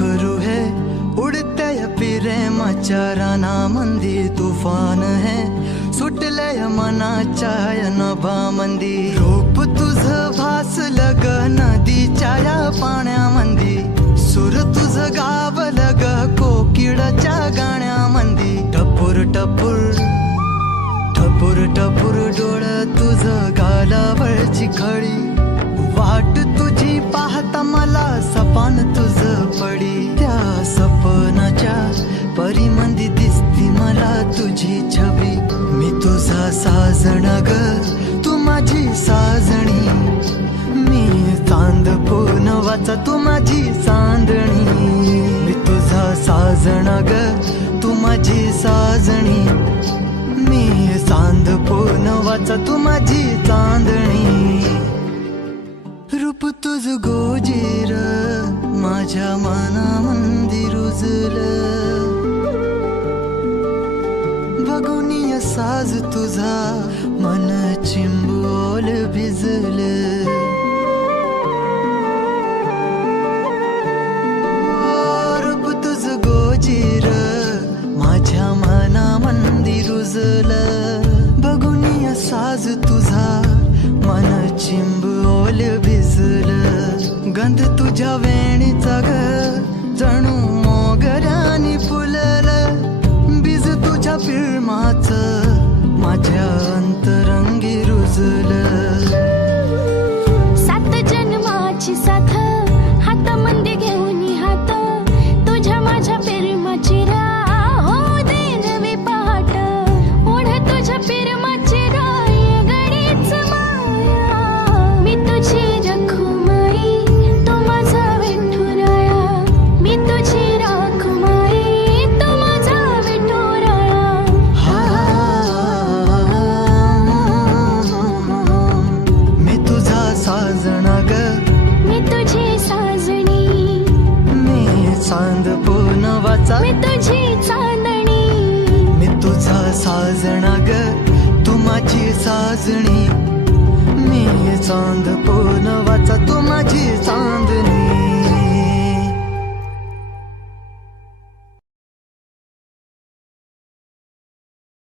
घुंघरू है उड़ते प्रेमाच्या रानामंदी तुफान है सुटले मनाच्या नभामंदी रूप तुझं भासलं ग नदीच्या या पाण्यामंदी सुर तुझं गावलं ग कोकिळाच्या गाण्यामंदी टपूर टपूर टपूर टपूर डोळ तुझं गालावरची खळी वाट तुझी पाहता मला सपान तुझं पडी त्या सपनाच्या परिमंदी दिसती मला तुझी छबी मी तुझा साजण ग तू माझी साजणी मी चांद पूनवाचा तू माझी चांदणी मी तुझा साजण ग तू माझी साजणी मी चांद पूनवाचा तू माझी चांदणी रूप तुझ गोजीर माझ्या मनामंदी रुजलं बघून साज तुझा मन चिंबोल भिजलं रूप तुझ गोजीर माझ्या मनामंदी रुजलं बघून साज तुझा मन चिंबोल भिजलं गंध तुझ्या वेणीचा ग जणू मोगऱ्यानी फुललं बीज तुझ्या पिळमाचं माझ्या अंतरंगी रुजलं सात जन्माची साथ हातामंदी घेऊन हात तुझ्या माझ्या प्रेमाची राह हो दे नवी पहाट ओढ तुझ्या प्रेमाची राय गडीच माया मी तुझी रखुमाई तू माझा विठुराया मी तुझी रखुमाई तू माझा विठुराया मी तुझा साजना ग मी तुझी साजणी मी चांद पूनवाचा मी तुझी चांदणी मी तुझा साजना ग तू माझी साजणी मी चांद पूनवाचा तू माझी चांदणी